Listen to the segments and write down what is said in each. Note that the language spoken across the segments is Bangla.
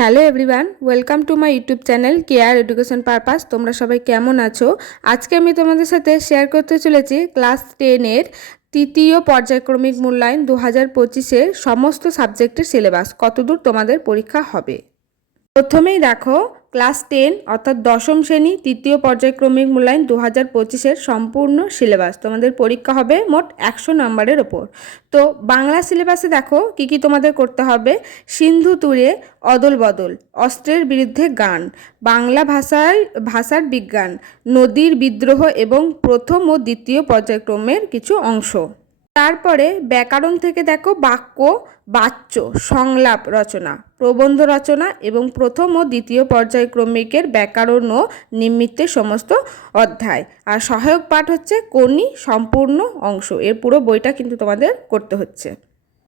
Hello everyone, welcome to my YouTube channel care education purpose. তোমরা সবাই কেমন আছো? আজকে আমি তোমাদের সাথে শেয়ার করতে চলেছি ক্লাস 10-এর তৃতীয় পর্যায়ক্রমিক মূল্যায়ন 2025-এর সমস্ত সাবজেক্টের সিলেবাস কতদূর তোমাদের পরীক্ষা হবে। প্রথমেই দেখো, ক্লাস 10 অর্থাৎ দশম শ্রেণী তৃতীয় পর্যায়ক্রমিক মূল্যায়ন 2025-এর সম্পূর্ণ সিলেবাস তোমাদের পরীক্ষা হবে মোট 100 নম্বরের ওপর। তো বাংলা সিলেবাসে দেখো কি কি তোমাদের করতে হবে। সিন্ধু তীরে অদল বদল, অস্ত্রের বিরুদ্ধে গান, বাংলা ভাষার বিজ্ঞান, নদীর বিদ্রোহ এবং প্রথম ও দ্বিতীয় পর্যায়ক্রমের কিছু অংশ। তারপরে ব্যাকরণ থেকে দেখো বাক্য, বাচ্য, সংলাপ রচনা, প্রবন্ধ রচনা এবং প্রথম ও দ্বিতীয় পর্যায়ক্রমিকের ব্যাকরণ ও নিমিত্তের সমস্ত অধ্যায়। আর সহায়ক পাঠ হচ্ছে কোনি সম্পূর্ণ অংশ। এর পুরো বইটা কিন্তু তোমাদের করতে হচ্ছে।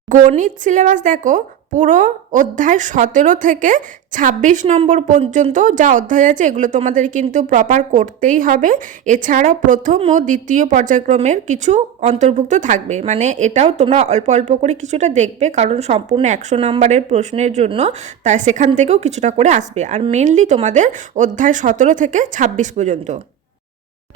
গণিত সিলেবাস দেখো, পুরো অধ্যায় 17 থেকে 26 নম্বর পর্যন্ত যা অধ্যায় আছে এগুলো তোমাদের কিন্তু প্রপার করতেই হবে। এছাড়াও প্রথম ও দ্বিতীয় পর্যায়ক্রমের কিছু অন্তর্ভুক্ত থাকবে, মানে এটাও তোমরা অল্প অল্প করে কিছুটা দেখবে, কারণ সম্পূর্ণ 100 নম্বরের প্রশ্নের জন্য তাই সেখান থেকেও কিছুটা করে আসবে। আর মেনলি তোমাদের অধ্যায় 17 থেকে 26 পর্যন্ত।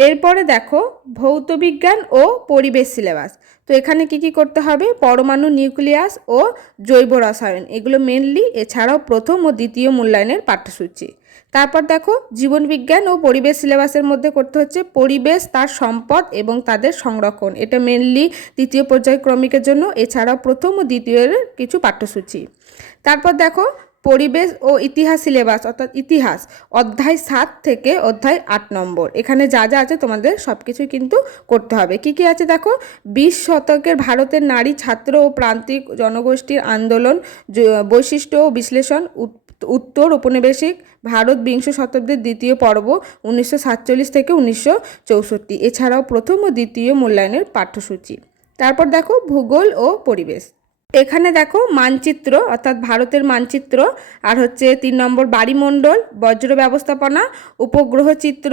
এরপরে দেখো ভৌতবিজ্ঞান ও পরিবেশ সিলেবাস। তো এখানে কি কি করতে হবে, পরমাণু, নিউক্লিয়াস ও জৈব রসায়ন, এগুলো মেনলি। এছাড়াও প্রথম ও দ্বিতীয় মূল্যায়নের পাঠ্যসূচি। তারপর দেখো জীবনবিজ্ঞান ও পরিবেশ সিলেবাসের মধ্যে করতে হচ্ছে পরিবেশ, তার সম্পদ এবং তাদের সংরক্ষণ, এটা মেনলি দ্বিতীয় পর্যায়ক্রমিকের জন্য। এছাড়াও প্রথম ও দ্বিতীয়ের কিছু পাঠ্যসূচি। তারপর দেখো পরিবেশ ও ইতিহাস সিলেবাস, অর্থাৎ ইতিহাস অধ্যায় 7 থেকে অধ্যায় 8 নম্বর। এখানে যা যা আছে তোমাদের সব কিছুই কিন্তু করতে হবে। কি কি আছে দেখো, 20 শতকের ভারতের নারী, ছাত্র ও প্রান্তিক জনগোষ্ঠীর আন্দোলন, বৈশিষ্ট্য ও বিশ্লেষণ, উত্তর ঔপনিবেশিক ভারত, বিংশ শতাব্দীর দ্বিতীয় পর্ব 1947 থেকে 1964। এছাড়াও প্রথম ও দ্বিতীয় মূল্যায়নের পাঠ্যসূচি। তারপর দেখো ভূগোল ও পরিবেশ। এখানে দেখো মানচিত্র অর্থাৎ ভারতের মানচিত্র, আর হচ্ছে 3 নম্বর বাড়িমণ্ডল, বজ্র ব্যবস্থাপনা, উপগ্রহ চিত্র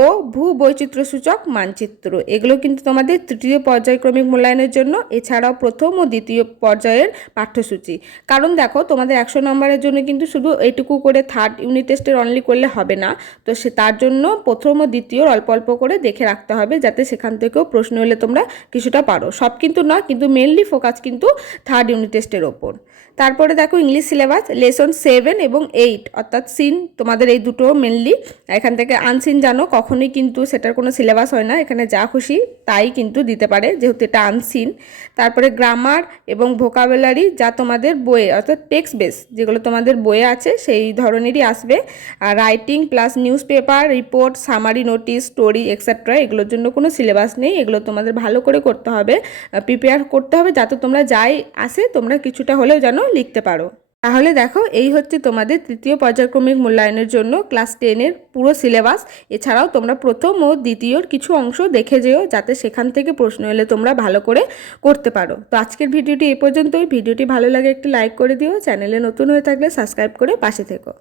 ও ভূ বৈচিত্র্যসূচক মানচিত্র, এগুলো কিন্তু তোমাদের তৃতীয় পর্যায়ক্রমিক মূল্যায়নের জন্য। এছাড়াও প্রথম ও দ্বিতীয় পর্যায়ের পাঠ্যসূচি। কারণ দেখো তোমাদের 100 নম্বরের জন্য কিন্তু শুধু এইটুকু করে থার্ড ইউনিট টেস্টের অনলি করলে হবে না। তো তার জন্য প্রথম ও দ্বিতীয় অল্প অল্প করে দেখে রাখতে হবে, যাতে সেখান থেকেও প্রশ্ন হলে তোমরা কিছুটা পারো। সব কিন্তু না, কিন্তু মেনলি ফোকাস কিন্তু থার্ড ইউনিট টেস্টের ওপর। তারপরে দেখো ইংলিশ সিলেবাস, লেসন 7 এবং 8 অর্থাৎ সিন, তোমাদের এই দুটো মেনলি। এখান থেকে আনসিন জানো কখনোই কিন্তু সেটার কোনো সিলেবাস হয় না, এখানে যা খুশি তাই কিন্তু দিতে পারে, যেহেতু এটা আনসিন। তারপরে গ্রামার এবং ভোকাবুলারি, যা তোমাদের বইয়ে অর্থাৎ টেক্সট বেস যেগুলো তোমাদের বইয়ে আছে সেই ধরনেরই আসবে। আর writing plus newspaper, report, summary, notice, story etcetera, এগুলোর জন্য কোনো সিলেবাস নেই। এগুলো তোমাদের ভালো করে করতে হবে, প্রিপেয়ার করতে হবে, যাতে তোমরা যাই আসে তোমরা কিছুটা হলেও যেন লিখতে পারো। তাহলে দেখো এই হচ্ছে তোমাদের তৃতীয় পর্যায়ক্রমিক মূল্যায়নের জন্য ক্লাস 10-এর পুরো সিলেবাস। এছাড়াও তোমরা প্রথম ও দ্বিতীয়র কিছু অংশ দেখে যেও, যাতে সেখান থেকে প্রশ্ন এলে তোমরা ভালো করে করতে পারো। তো আজকের ভিডিওটি এই পর্যন্তই। ভিডিওটি ভালো লাগে একটি লাইক করে দিও, চ্যানেলে নতুন হয়ে থাকলে সাবস্ক্রাইব করে পাশে থেকো।